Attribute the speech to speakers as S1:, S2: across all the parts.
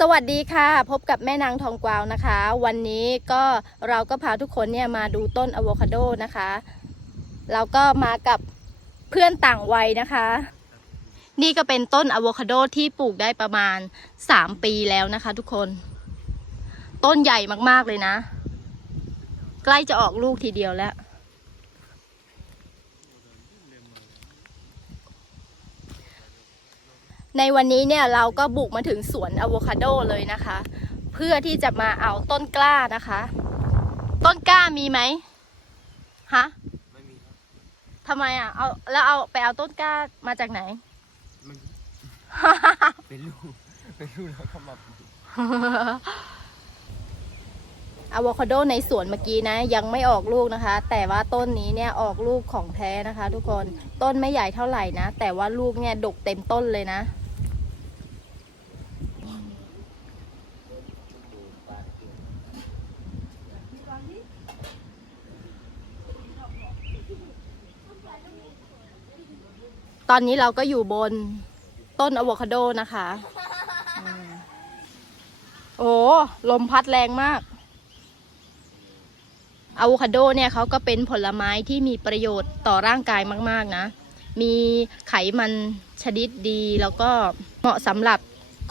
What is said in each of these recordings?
S1: สวัสดีค่ะ พบกับแม่นางทองกวาวนะคะ วันนี้ก็เราก็พาทุกคนเนี่ยมาดูต้นอะโวคาโดนะคะ เราก็มากับเพื่อนต่างวัยนะคะ นี่ก็เป็นต้นอะโวคาโดที่ปลูกได้ประมาณ 3 ปีแล้วนะคะ ทุกคน ต้นใหญ่มากๆเลยนะ ใกล้จะออกลูกทีเดียวแล้ว ในวันนี้เนี่ยเราก็บุกมาถึงสวนอะโวคาโดเลยนะคะ เพื่อที่จะมาเอาต้นกล้านะคะ ต้นกล้ามีไหมฮะ
S2: ไม่มีครับ
S1: ทำไมอะเอาแล้วเอาไปเอาต้นกล้ามาจากไหน
S2: มันเป็นลูกเป็นลูกแล้วก็มาปลูก
S1: อะโวคาโดในสวนเมื่อกี้นะ ยังไม่ออกลูกนะคะ แต่ว่าต้นนี้เนี่ยออกลูกของแท้นะคะ ทุกคนต้นไม่ใหญ่เท่าไหร่นะ แต่ว่าลูกเนี่ยดกเต็มต้นเลยนะ ตอนนี้เราก็อยู่บนต้นอะโวคาโดนะคะอืมโอ้ลมพัดแรงมากอะโวคาโดเนี่ยเขาก็เป็นผลไม้ที่มีประโยชน์ต่อร่างกายมาก ๆ นะ มีไขมันชนิดดีแล้วก็เหมาะสำหรับ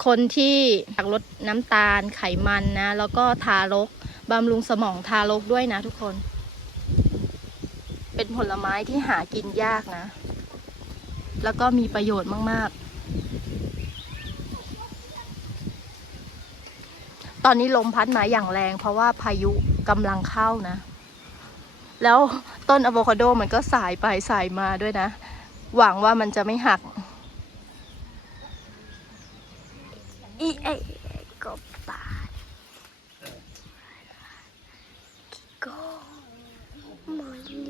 S1: คนที่อยากลดน้ำตาลไขมันนะ แล้วก็ทารกบำรุงสมองทารกด้วยนะทุกคน เป็นผลไม้ที่หากินยากนะ แล้วก็มีประโยชน์มากๆ ตอนนี้ลมพัดมาอย่างแรง เพราะว่าพายุกำลังเข้านะ แล้วต้นอะโวคาโดมันก็สายไปสายมาด้วยนะ หวังว่ามันจะไม่หัก อีเอกบปาดโกมอลี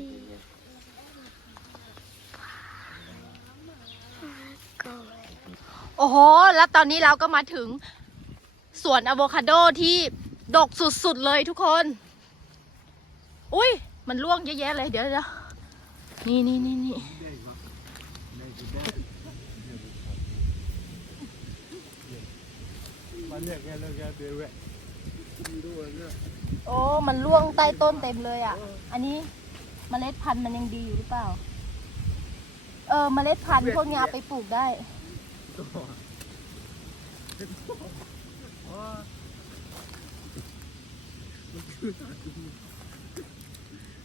S1: โอ้โห แล้ว ตอนนี้เราก็มาถึงสวนอะโวคาโดที่ดกสุดๆเลยทุกคน อุ้ยมันร่วงเยอะแยะเลยเดี๋ยวเดี๋ยวนี่นี่นี่นี่โอ้ มันร่วงใต้ต้นเต็มเลยอะ อันนี้เมล็ดพันธุ์มันยังดีอยู่หรือเปล่า เออเมล็ดพันธุ์พวกนี้เอาไปปลูกได้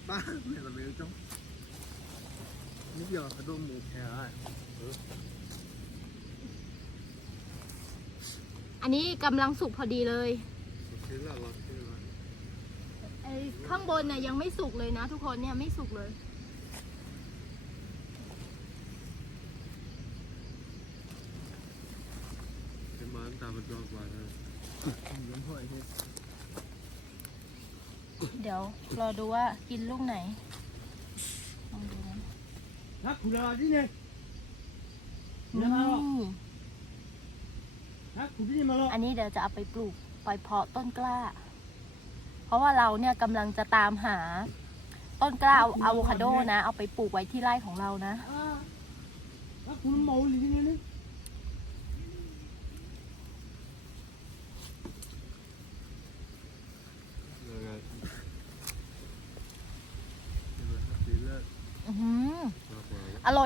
S2: ป้าไม่ละเมอจ้องนี่เดียวกระดูกหมูแค่ไหน
S1: อันนี้กำลังสุกพอดีเลย
S2: ซื้อละล็อกซื้อละ
S1: ไอ้ข้างบนน่ะยังไม่สุกเลยนะทุกคนเนี่ยไม่สุกเลย
S2: เป็นมันตามมันจอกว่านะยังห่วยเฮ้ย
S1: เดี๋ยว รอดูว่ากินลูกไหนลองดูนะ
S2: นักขุดอะไรที่เนี่ย
S1: อืม
S2: นักขุดที่มาหรอ
S1: อันนี้เดี๋ยวจะเอาไปปลูกไปเพาะต้นกล้า เพราะว่าเราเนี่ยกำลังจะตามหา ต้นกล้าอะโวคาโดนะ เอาไปปลูกไว้ที่ไร่ของเรานะ
S2: นักขุดเมาหรือที่นี่นี่ซื้อละ
S1: อื้อหือ
S2: มากกว่า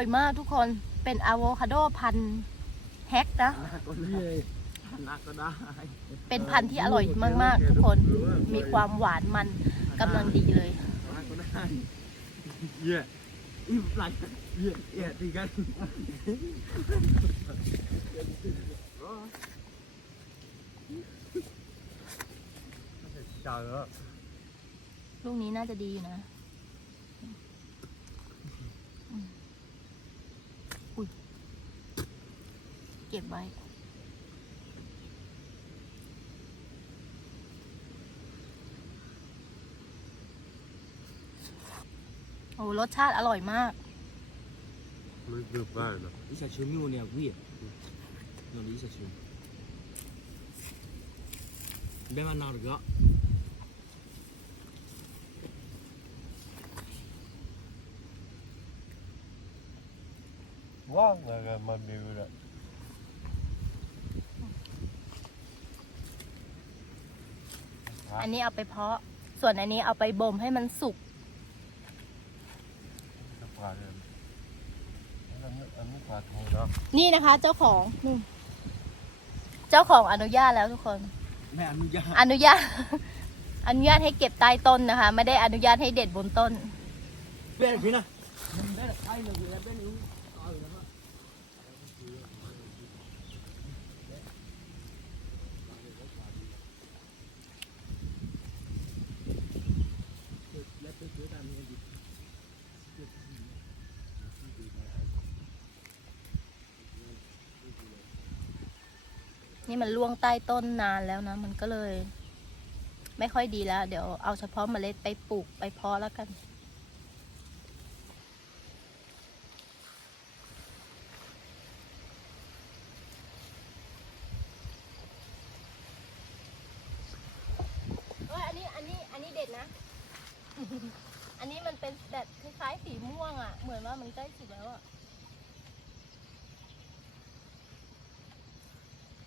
S1: อร่อยมากทุกคนเป็นอะโวคาโดพันธุ์แฮกนะ
S2: นักก็ได้นักก็ได้
S1: เป็นพันธุ์ที่อร่อยมากๆ ทุกคนมีความหวานมันกำลังดีเลย
S2: นักก็ได้เย่อีหลังเย่เย่ตีกันจ่ายแล้ว
S1: ลูกนี้น่าจะดีอยู่นะอืมอุ้ย เก็บไว้ โอ้รสชาติอร่อยมาก
S2: มันเกือบได้นะ
S3: 一小球没有两贵，弄了一小球。别玩拿这个，
S2: ว่างเลยมันมีเลย
S1: อันนี้เอาไปเพาะ ส่วนอันนี้เอาไปบ่มให้มันสุก
S2: จะปลาเลยอันนี้อันนี้ปลาทองเนาะ
S1: นี่นะคะ เจ้าของนี่เจ้าของอนุญาตแล้วทุกคน
S3: แม่อนุญาต
S1: อนุญาต อนุญาตให้เก็บใต้ต้นนะคะ ไม่ได้อนุญาตให้เด็ดบนต้น
S3: แม่พี่นะแม่ไอ้เลยแม่รู้เอาอยู่นะ
S1: นี่มันล่วงใต้ต้นนานแล้วนะ มันก็เลย ไม่ค่อยดีแล้ว เดี๋ยวเอาเฉพาะเมล็ดไปปลูกไปเพาะแล้วกัน เอ้ยอันนี้อันนี้อันนี้เด็ดนะ อันนี้มันเป็นแบบคล้ายๆสีม่วงอะ่ะ เหมือนว่ามันใกล้สุกแล้วอะ่ะ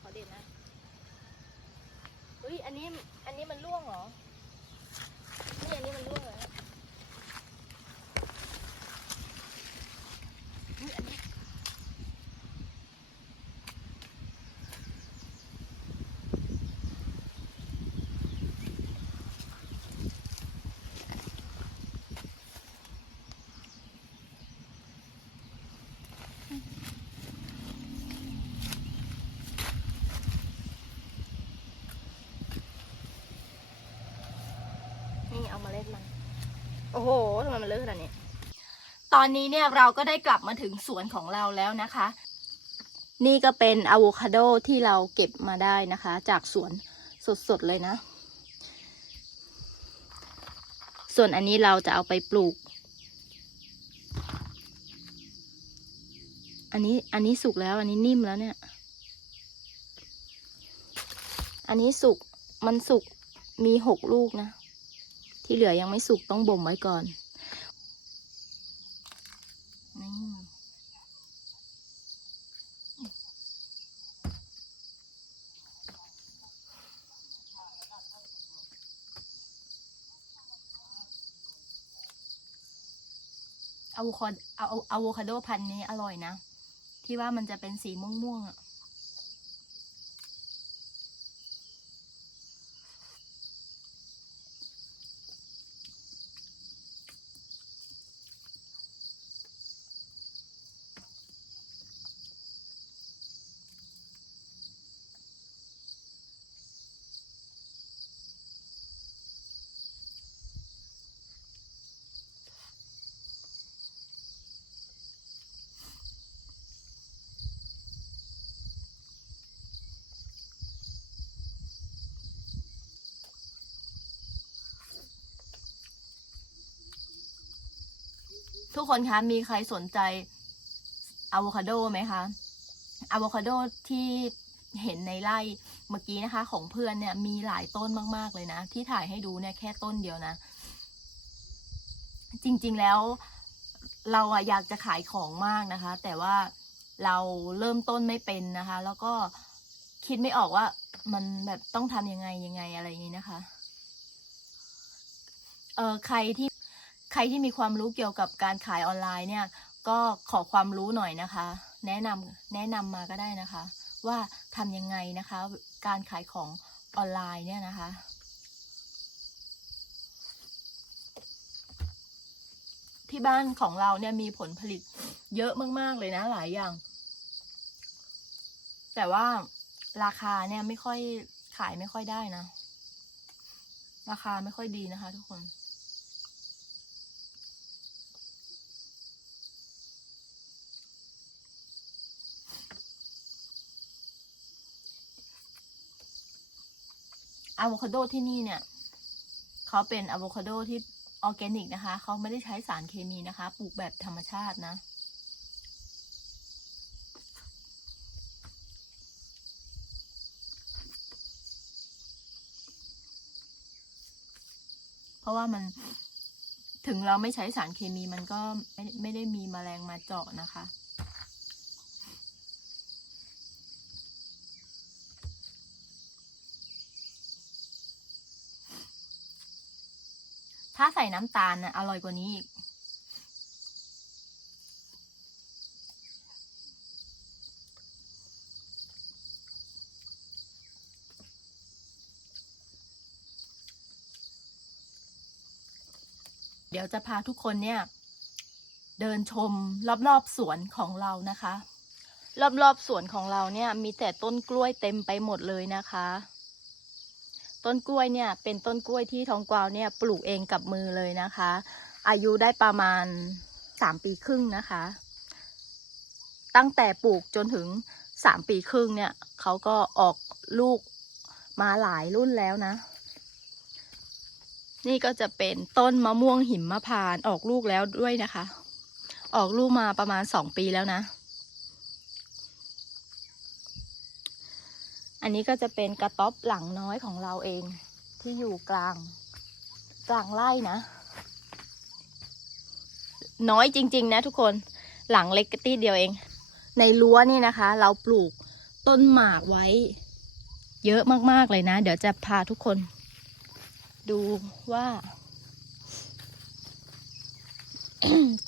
S1: ขอเด็ดนะเฮ้ย อันนี้อันนี้มันร่วงเหรอ นี่อันนี้มันร่วงเหรอนี่อันนี้ นี่เอามาเล่นมัน โมันเลอะขนาดนี้ ตอนนี้เนี่ยเราก็ได้กลับมาถึงสวนของเราแล้วนะคะ นี่ก็เป็นอะโวคาโดที่เราเก็บมาได้นะคะ จากสวนสดๆเลยนะ ส่วนอันนี้เราจะเอาไปปลูก อันนี้อันนี้สุกแล้ว อันนี้นิ่มแล้วเนี่ย อันนี้สุกมันสุกมีหกลูกนะ ที่เหลือยังไม่สุกต้องบ่มไว้ก่อน อะโวคาโดพันธุ์นี้อร่อยนะ ที่ว่ามันจะเป็นสีม่วงๆอะ ทุกคนคะมีใครสนใจอะโวคาโดไหมคะอะโวคาโดที่เห็นในไร่เมื่อกี้นะคะ ของเพื่อนเนี่ยมีหลายต้นมากๆเลยนะ ที่ถ่ายให้ดูเนี่ยแค่ต้นเดียวนะ จริงๆแล้วเราอะอยากจะขายของมากนะคะ แต่ว่าเราเริ่มต้นไม่เป็นนะคะ แล้วก็คิดไม่ออกว่ามันแบบต้องทำยังไงยังไงอะไรอย่างนี้นะคะ เออใครที่ ใครที่มีความรู้เกี่ยวกับการขายออนไลน์เนี่ย ก็ขอความรู้หน่อยนะคะ แนะนำแนะนำมาก็ได้นะคะ ว่าทำยังไงนะคะ การขายของออนไลน์เนี่ยนะคะที่บ้านของเราเนี่ยมีผลผลิตเยอะมาก ๆ เลยนะหลายอย่าง แต่ว่าราคาเนี่ยไม่ค่อยขายไม่ค่อยได้นะ ราคาไม่ค่อยดีนะคะทุกคน อะโวคาโดที่นี่เนี่ยเขาเป็นอะโวคาโดที่ออร์แกนิกนะคะเขาไม่ได้ใช้สารเคมีนะคะ ปลูกแบบธรรมชาตินะ เพราะว่ามันถึงเราไม่ใช้สารเคมีมันก็ไม่ไม่ได้มีแมลงมาเจาะนะคะ ถ้าใส่น้ำตาลน่ะอร่อยกว่านี้อีก เดี๋ยวจะพาทุกคนเนี่ย เดินชมรอบๆสวนของเรานะคะ รอบๆสวนของเราเนี่ย มีแต่ต้นกล้วยเต็มไปหมดเลยนะคะ ต้นกล้วยเนี่ยเป็นต้นกล้วยที่ทองกวาวเนี่ยปลูกเองกับมือเลยนะคะ อายุได้ประมาณสามปีครึ่งนะคะ ตั้งแต่ปลูกจนถึงสามปีครึ่งเนี่ยเขาก็ออกลูกมาหลายรุ่นแล้วนะ นี่ก็จะเป็นต้นมะม่วงหิมพานต์ออกลูกแล้วด้วยนะคะ ออกลูกมาประมาณสองปีแล้วนะ อันนี้ก็จะเป็นกระต๊อบหลังน้อยของเราเองที่อยู่กลาง กลางไร่นะ น้อยจริง ๆ นะทุกคนหลังเล็กกระตีเดียวเอง ในรั้วนี่นะคะ เราปลูกต้นหมากไว้ เยอะมากๆเลยนะ เดี๋ยวจะพาทุกคน ดูว่า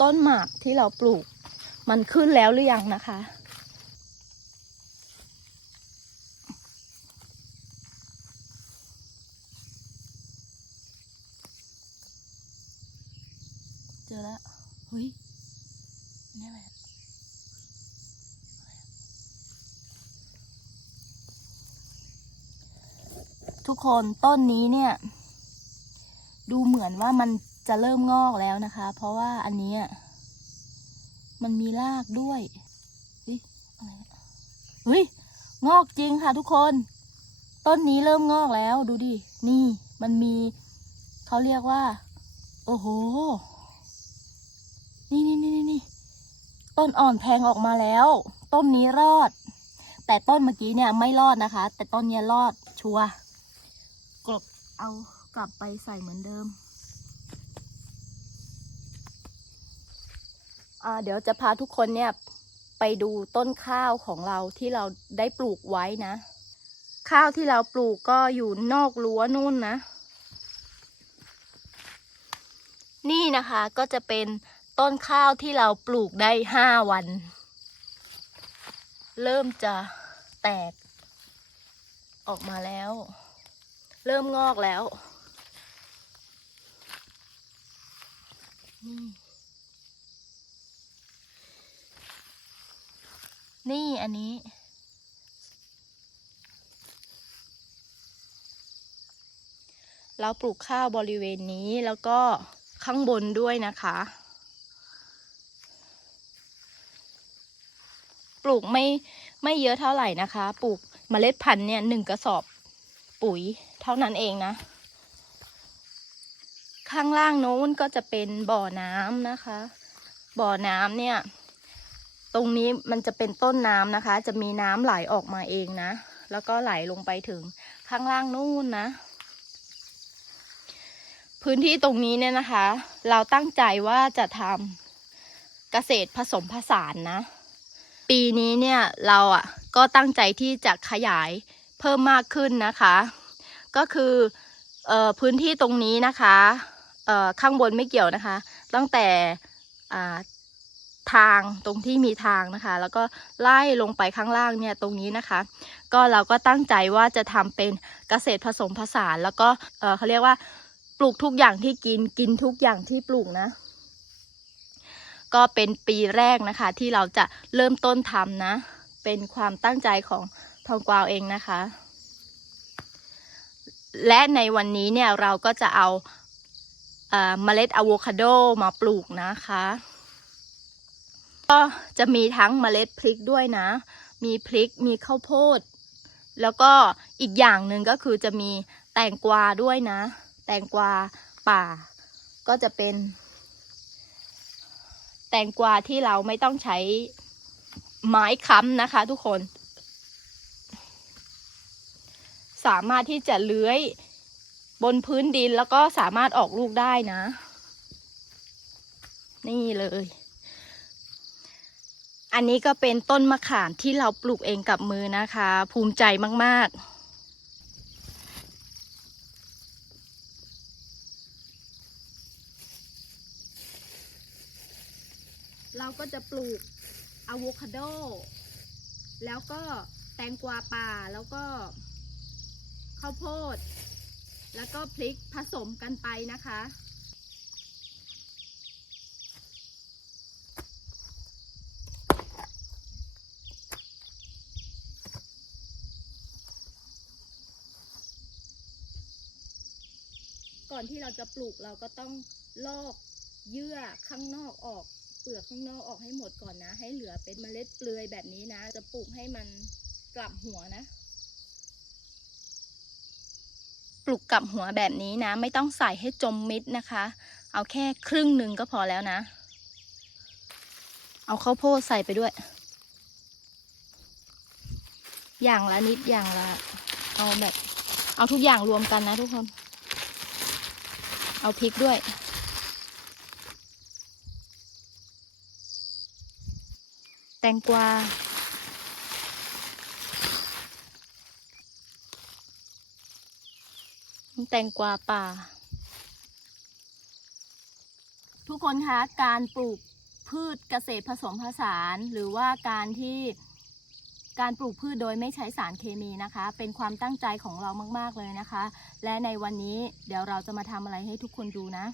S1: ต้นหมากที่เราปลูก มันขึ้นแล้วหรือยังนะคะ เจอแล้วเฮ้ยนี่อะไรอะทุกคนต้นนี้เนี่ย ดูเหมือนว่ามันจะเริ่มงอกแล้วนะคะ เพราะว่าอันนี้มันมีรากด้วยเฮ้ยอะไรเฮ้ยงอกจริงค่ะทุกคน ต้นนี้เริ่มงอกแล้วดูดิ นี่มันมี เขาเรียกว่า โอ้โห นี่นี่นี่นี่นี่ ต้นอ่อนแทงออกมาแล้ว ต้นนี้รอด แต่ต้นเมื่อกี้เนี่ยไม่รอดนะคะ แต่ต้นนี้รอดชัวกลบเอากลับไปใส่เหมือนเดิมอ่าเดี๋ยวจะพาทุกคนเนี่ยไปดูต้นข้าวของเราที่เราได้ปลูกไว้นะ ข้าวที่เราปลูกก็อยู่นอกรั้วนู่นนะ นี่นะคะก็จะเป็น ต้นข้าวที่เราปลูกได้ห้าวัน เริ่มจะแตก ออกมาแล้ว เริ่มงอกแล้วนี่นี่อันนี้ เราปลูกข้าวบริเวณนี้แล้วก็ข้างบนด้วยนะคะ ปลูกไม่ไม่เยอะเท่าไหร่นะคะ ปลูกเมล็ดพันธุ์เนี่ยหนึ่งกระสอบปุ๋ยเท่านั้นเองนะ ข้างล่างโน้นก็จะเป็นบ่อน้ำนะคะ บ่อน้ำเนี่ย ตรงนี้มันจะเป็นต้นน้ำนะคะ จะมีน้ำไหลออกมาเองนะ แล้วก็ไหลลงไปถึงข้างล่างนู่นนะ พื้นที่ตรงนี้เนี่ยนะคะ เราตั้งใจว่าจะทำเกษตรผสมผสานนะ ปีนี้เนี่ยเราอะก็ตั้งใจที่จะขยายเพิ่มมากขึ้นนะคะ ก็คือเออพื้นที่ตรงนี้นะคะเอ่อข้างบนไม่เกี่ยวนะคะ ตั้งแต่อ่าทางตรงที่มีทางนะคะ แล้วก็ไล่ลงไปข้างล่างเนี่ยตรงนี้นะคะ ก็เราก็ตั้งใจว่าจะทำเป็นเกษตรผสมผสาน แล้วก็เออเขาเรียกว่าปลูกทุกอย่างที่กินกินทุกอย่างที่ปลูกนะ ก็เป็นปีแรกนะคะ ที่เราจะเริ่มต้นทำนะ เป็นความตั้งใจของทองกวาวเองนะคะ และในวันนี้เนี่ยเราก็จะเอาเอ่อเมล็ดอะโวคาโดมาปลูกนะคะ ก็จะมีทั้งเมล็ดพริกด้วยนะ มีพริกมีข้าวโพด แล้วก็อีกอย่างหนึ่งก็คือจะมีแตงกวาด้วยนะ แตงกวาป่า ก็จะเป็น แตงกวาที่เราไม่ต้องใช้ไม้ค้ำนะคะ ทุกคน สามารถที่จะเลื้อยบนพื้นดินแล้วก็สามารถออกลูกได้นะ นี่เลย อันนี้ก็เป็นต้นมะขามที่เราปลูกเองกับมือนะคะ ภูมิใจมาก ๆ เรา ก็จะปลูกอะโวคาโด แล้วก็แตงกวาป่า แล้วก็ข้าวโพด แล้วก็พริกผสมกันไปนะคะก่อนที่เราจะปลูกเราก็ต้องลอกเยื่อข้างนอกออก เปลือกข้างนอกออกให้หมดก่อนนะ ให้เหลือเป็นเมล็ดเปลือยแบบนี้นะ จะปลูกให้มันกลับหัวนะ ปลูกกลับหัวแบบนี้นะ ไม่ต้องใส่ให้จมมิดนะคะ เอาแค่ครึ่งหนึ่งก็พอแล้วนะ เอาข้าวโพดใส่ไปด้วย อย่างละนิดอย่างละ เอาแบบ เอาทุกอย่างรวมกันนะทุกคน เอาพริกด้วย แตงกวาแตงกวาป่า ทุกคนคะการปลูกพืชเกษตรผสมผสาน หรือว่าการที่การปลูกพืชโดยไม่ใช้สารเคมีนะคะ เป็นความตั้งใจของเรามาก ๆ เลยนะคะ และในวันนี้เดี๋ยวเราจะมาทำอะไรให้ทุกคนดูนะ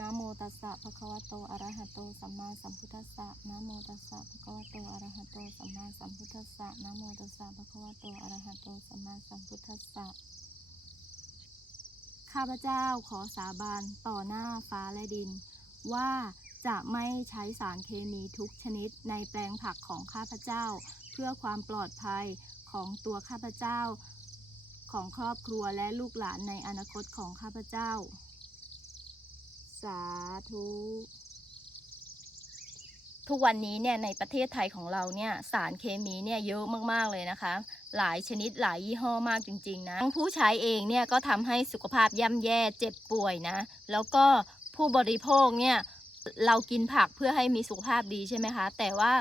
S1: นะโมตัสสะภะคะวะโตอะระหะโตสัมมาสัมพุทธัสสะนะโมตัสสะภะคะวะโตอะระหะโตสัมมาสัมพุทธัสสะนะโมตัสสะภะคะวะโตอะระหะโตสัมมาสัมพุทธัสสะข้าพเจ้าขอสาบานต่อหน้าฟ้าและดิน ว่าจะไม่ใช้สารเคมีทุกชนิดในแปลงผักของข้าพเจ้า เพื่อความปลอดภัยของตัวข้าพเจ้า ของครอบครัวและลูกหลานในอนาคตของข้าพเจ้า สาธุทุกวันนี้เนี่ยในประเทศไทยของเราเนี่ยสารเคมีเนี่ยเยอะมากๆเลยนะคะ หลายชนิดหลายยี่ห้อมากจริงๆนะทั้งผู้ใช้เองเนี่ยก็ทำให้สุขภาพย่ำแย่เจ็บป่วยนะ แล้วก็ผู้บริโภคเนี่ยเรากินผักเพื่อให้มีสุขภาพดีใช่ไหมคะ แต่ว่า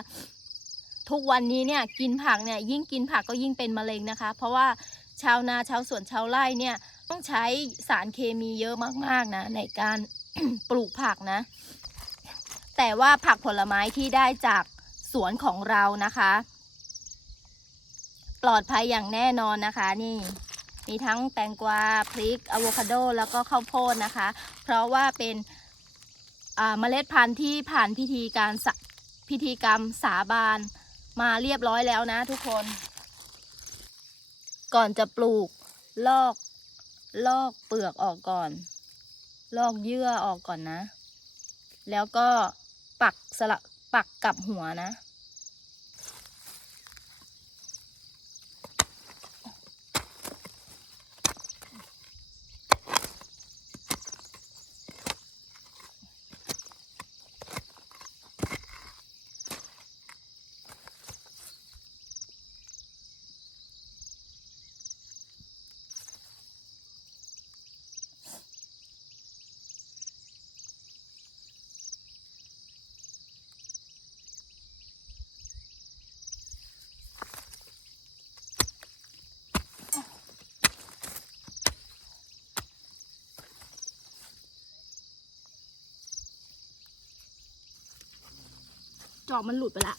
S1: ทุกวันนี้เนี่ยกินผักเนี่ยยิ่งกินผักก็ยิ่งเป็นมะเร็งนะคะ เพราะว่าชาวนาชาวสวนชาวไร่เนี่ยต้องใช้สารเคมีเยอะมากๆนะในการ ปลูกผักนะ แต่ว่าผักผลไม้ที่ได้จากสวนของเรานะคะ ปลอดภัยอย่างแน่นอนนะคะนี่มีทั้งแตงกวาพริกอะโวคาโดแล้วก็ข้าวโพดนะคะ เพราะว่าเป็นเมล็ดพันธุ์ที่ผ่านพิธีการพิธีกรรมสาบานมาเรียบร้อยแล้วนะทุกคน ก่อนจะปลูกลอกลอกเปลือกออกก่อน ลอกเยื่อออกก่อนนะ แล้วก็ปักสลักปักกับหัวนะ จอบมันหลุดไปละ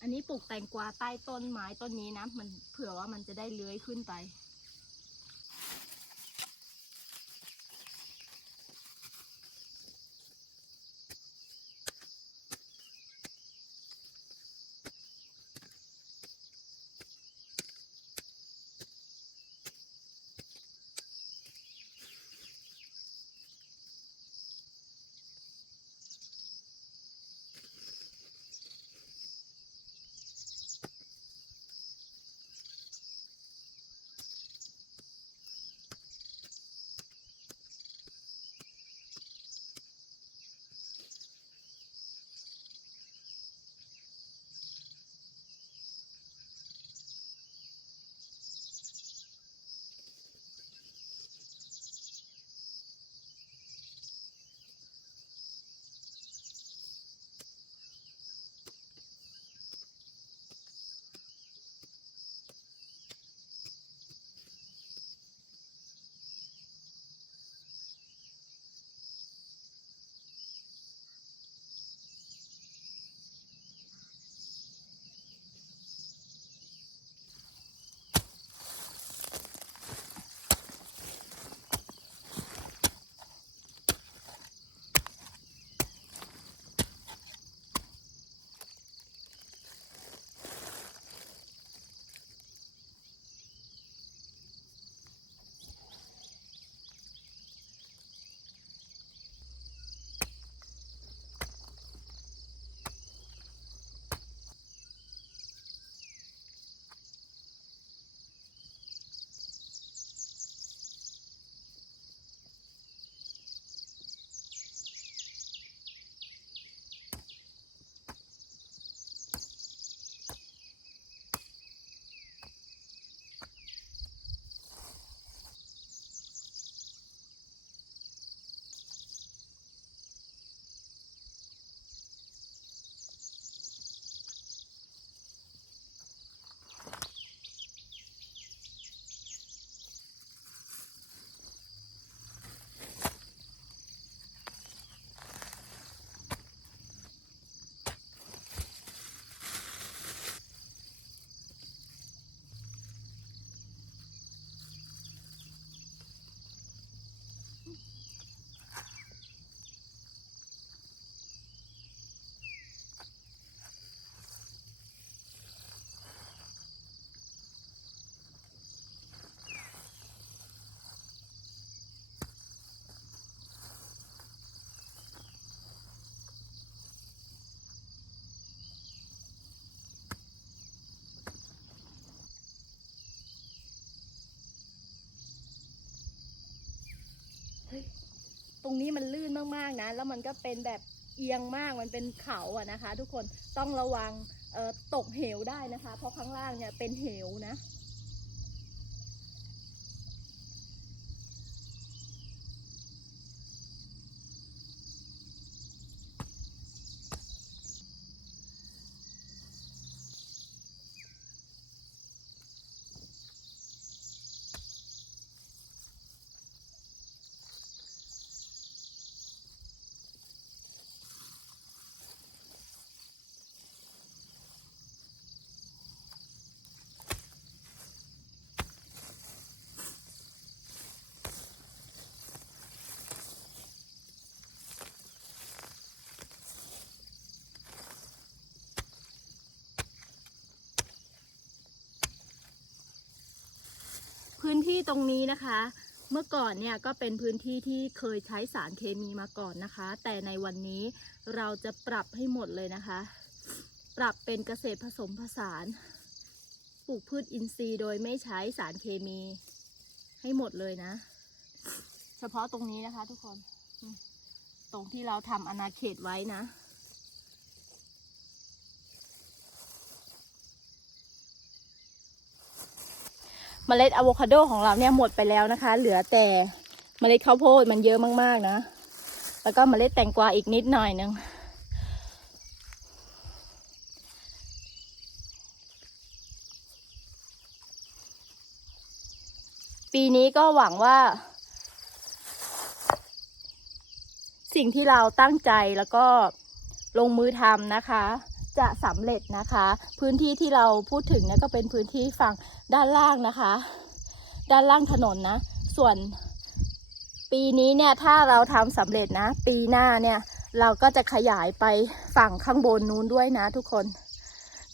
S1: อันนี้ปลูกแตงกวาใต้ต้นไม้ต้นนี้นะ มันเผื่อว่ามันจะได้เลื้อยขึ้นไป รงนี้มันลื่นมากๆนะ แล้วมันก็เป็นแบบเอียงมากมันเป็นเขาอะนะคะ ทุกคนต้องระวังตกเหวได้นะคะ เพราะข้างล่างเนี่ยเป็นเหวนะ พื้นที่ตรงนี้นะคะ เมื่อก่อนเนี่ยก็เป็นพื้นที่ที่เคยใช้สารเคมีมาก่อนนะคะ แต่ในวันนี้เราจะปรับให้หมดเลยนะคะ ปรับเป็นเกษตรผสมผสานปลูกพืชอินทรีย์ โดยไม่ใช้สารเคมีให้หมดเลยนะ เฉพาะตรงนี้นะคะทุกคน ตรงที่เราทำอนาเขตไว้นะ เมล็ดอะโวคาโดของเราเนี่ยหมดไปแล้วนะคะ เหลือแต่เมล็ดข้าวโพดมันเยอะมากๆนะ แล้วก็เมล็ดแตงกวาอีกนิดหน่อยหนึงปีนี้ก็หวังว่า สิ่งที่เราตั้งใจแล้วก็ลงมือทำนะคะ จะสำเร็จนะคะ พื้นที่ที่เราพูดถึงเนี่ยก็เป็นพื้นที่ฝั่งด้านล่างนะคะ ด้านล่างถนนนะ ส่วนปีนี้เนี่ยถ้าเราทำสำเร็จนะ ปีหน้าเนี่ยเราก็จะขยายไปฝั่งข้างบนนู้นด้วยนะทุกคน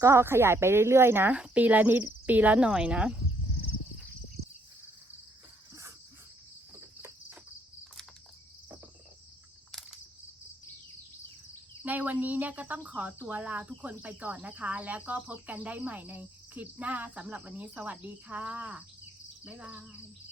S1: ก็ขยายไปเรื่อยๆนะ ปีละนิดปีละหน่อยนะ ในวันนี้เนี่ยก็ต้องขอตัวลาทุกคนไปก่อนนะคะ แล้วก็พบกันได้ใหม่ในคลิปหน้าสำหรับวันนี้สวัสดีค่ะ บ๊ายบาย